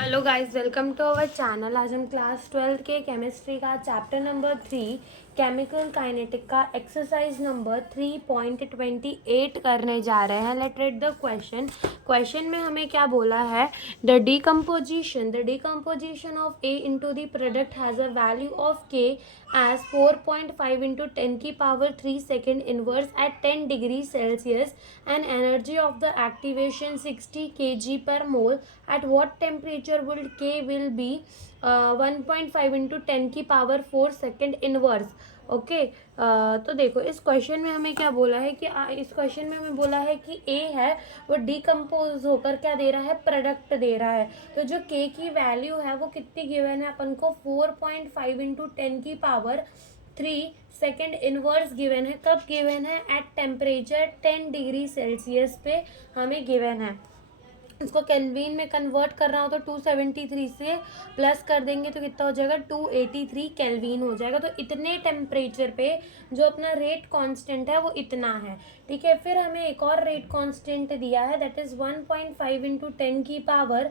Hello guys, welcome to our channel. आज हम class 12 के केमिस्ट्री का चैप्टर नंबर 3 केमिकल काइनेटिक का एक्सरसाइज नंबर 3.28 करने जा रहे हैं। लेट रीड द क्वेश्चन में हमें क्या बोला है? The decomposition of A into the product has a value of K as 4.5 into 10⁻³ second inverse at 10 degree Celsius and energy of the activation 60 kg per mole. At what temperature will be 1.5 into 10⁻⁴ second inverse. Okay, तो देखो इस question में हमें क्या बोला है कि इस क्वेश्चन में हमें बोला है कि ए है वो डिकम्पोज होकर क्या दे रहा है, प्रोडक्ट दे रहा है। तो जो के की वैल्यू है वो कितनी गिवन है अपन को, 4.5 इंटू 10⁻³ सेकेंड इनवर्स गिवन है। कब गिवन है? एट टेम्परेचर 10 डिग्री सेल्सियस पे हमें गिवन है। इसको केल्विन में कन्वर्ट कर रहा हो तो 273 से प्लस कर देंगे तो कितना हो जाएगा, 283 केल्विन हो जाएगा। तो इतने टेम्परेचर पे जो अपना रेट कांस्टेंट है वो इतना है। ठीक है, फिर हमें एक और रेट कांस्टेंट दिया है, that is 1.5 into 10⁻⁴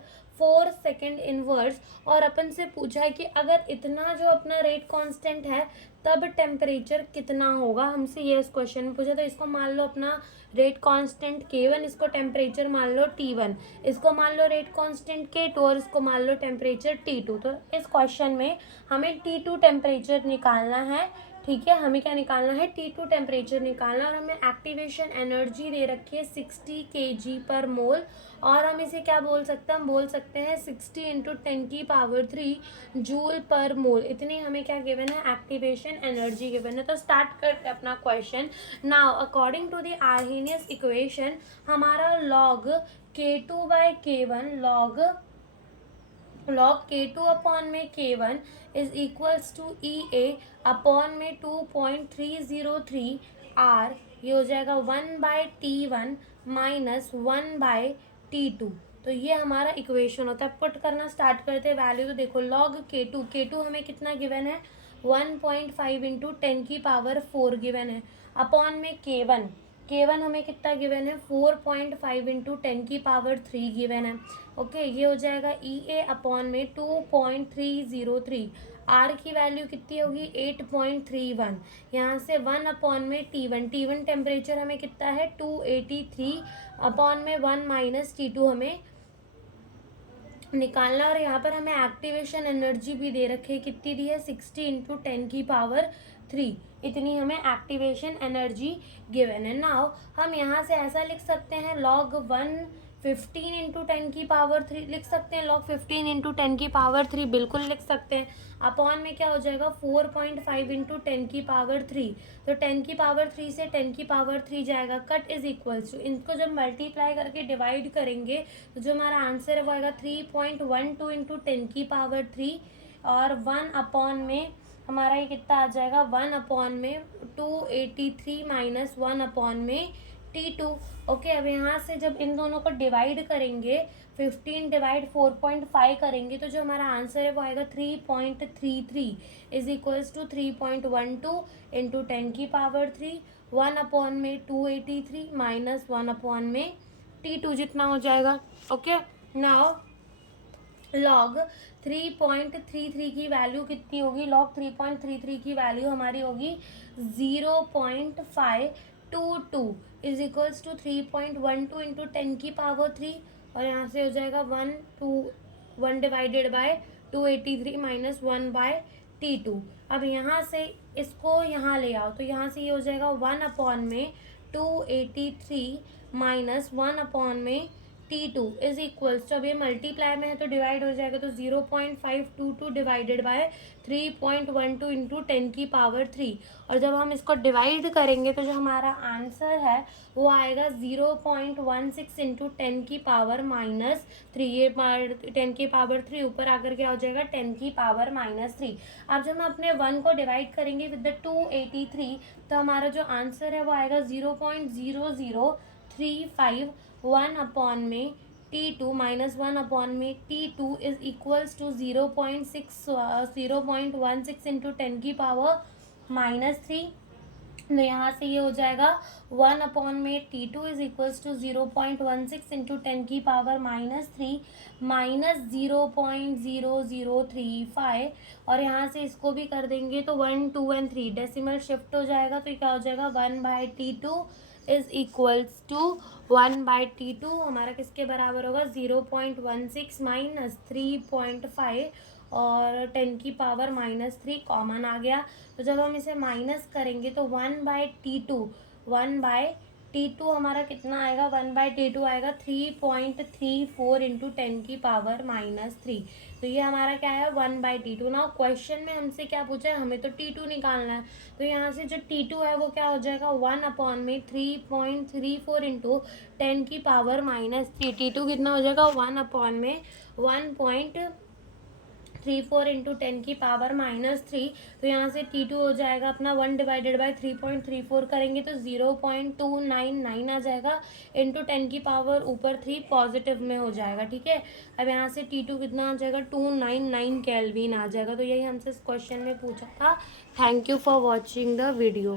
second inverse. और अपन से पूछा है कि अगर इतना जो अपना रेट कांस्टेंट है तब टेम्परेचर कितना होगा, हमसे ये इस क्वेश्चन में पूछा। तो इसको मान लो अपना रेट कांस्टेंट K1, इसको टेम्परेचर मान लो T1, इसको मान लो रेट कांस्टेंट K2 और इसको मान लो टेम्परेचर T2। तो इस क्वेश्चन में हमें T2 टेम्परेचर निकालना है। ठीक है, हमें क्या निकालना है? T2 टेम्परेचर निकालना। और हमें एक्टिवेशन एनर्जी दे रखी है 60 kg पर मोल। और हम इसे क्या बोल सकते हैं? हम बोल सकते हैं 60 इंटू 10⁻³ जूल पर मोल। इतनी हमें क्या गिवन है? एक्टिवेशन एनर्जी गिवन है। तो स्टार्ट करते हैं अपना question. Now according to the Arrhenius equation हमारा log K2/K1 log K2 upon में K1 is equals to EA upon में 2.303 R। ये हो जाएगा 1/T1 माइनस 1/T2। तो ये हमारा इक्वेशन होता है। पुट करना स्टार्ट करते हैं वैल्यू। तो देखो log K2 हमें कितना गिवन है? 1.5 इंटू 10⁻⁴ गिवन है अपॉन में K1 हमें कितना गिवन है? 4.5 इंटू 10⁻³ गिवन है। ओके, ये हो जाएगा EA अपॉन में 2.303। R की वैल्यू कितनी होगी? 8.31। यहाँ से 1 अपॉन में T1 टेम्परेचर हमें कितना है? 283 अपॉन में 1 माइनस T2 हमें निकालना। और यहाँ पर हमें एक्टिवेशन एनर्जी भी दे रखी है, कितनी दी है? 60 इंटू 10⁻³ इतनी हमें एक्टिवेशन एनर्जी गिवन है। नाउ हम यहाँ से ऐसा लिख सकते हैं, log 15 इंटू 10⁻³ लिख सकते हैं। log 15 इंटू 10⁻³ बिल्कुल लिख सकते हैं। अपॉन में क्या हो जाएगा? 4.5 इंटू 10⁻³। तो 10⁻³ से 10⁻³ जाएगा, कट इज इक्वल्स टू, इनको जब मल्टीप्लाई करके डिवाइड करेंगे तो जो हमारा आंसर है वो आएगा 3.12 इंटू 10⁻³ और 1 अपॉन में हमारा ये कितना आ जाएगा? 1 अपॉन में 283 माइनस 1 अपॉन में T2। ओके, अब यहाँ से जब इन दोनों को डिवाइड करेंगे, 15 डिवाइड 4.5 करेंगे तो जो हमारा आंसर है वो आएगा 3.33 is equals to 3.12 into 10⁻³ 1 upon में 283 माइनस 1 अपॉन में T2 जितना हो जाएगा। ओके, नाउ log 3.33 की वैल्यू कितनी होगी? log 3.33 की वैल्यू हमारी होगी 0.522 इज इक्वल्स टू 3.12 इंटू 10⁻³ और यहाँ से हो जाएगा 1 डिवाइडेड बाय 283 माइनस 1/T2। अब यहाँ से इसको यहाँ ले आओ तो यहाँ से ये हो जाएगा 1 अपॉन में 283 माइनस 1 अपॉन में T2 इज इक्वल्स टू, अब ये मल्टीप्लाई में है तो डिवाइड हो जाएगा, तो 0.522 डिवाइडेड बाय 3.12 इंटू 10⁻³ और जब हम इसको डिवाइड करेंगे तो जो हमारा आंसर है वो आएगा 0.16 इंटू 10⁻⁻3। ये 10⁻³ ऊपर आकर क्या हो जाएगा? 10⁻⁻3। अब जब हम अपने 1 को डिवाइड करेंगे विद द 283 तो हमारा जो आंसर है वो आएगा 0.0035 1 अपॉन में T2 माइनस 1 अपॉन में T2 is equals to 0.16 into 10⁻⁻3 तो यहाँ से ये हो जाएगा 1/T2 is equals to 0.16 into 10⁻³ minus 0.0035 और यहाँ से इसको भी कर देंगे तो 1 2 एंड 3 डेसिमल शिफ्ट हो जाएगा। तो ये क्या हो जाएगा 1/T2 is equals to 1/T2 हमारा किसके बराबर होगा 0.16 माइनस 3.5 और 10⁻³ कॉमन आ गया। तो जब हम इसे माइनस करेंगे तो 1/T2 हमारा कितना आएगा 1/T2 आएगा 3.34 इंटू 10⁻³ तो ये हमारा क्या है 1/T2। ना क्वेश्चन में हमसे क्या पूछा है, हमें तो T2 निकालना है। तो यहाँ से जो T2 है वो क्या हो जाएगा 1/3.34 इंटू 10⁻³ T2 कितना हो जाएगा 1/1.34 इंटू 10⁻³ तो यहाँ से T2 हो जाएगा अपना 1/3.34 करेंगे तो 0.299 आ जाएगा इंटू 10⁻³ पॉजिटिव में हो जाएगा। ठीक है, अब यहाँ से T2 कितना आ जाएगा 299 केल्विन आ जाएगा। तो यही हमसे इस क्वेश्चन में पूछा था। Thank you for watching the video.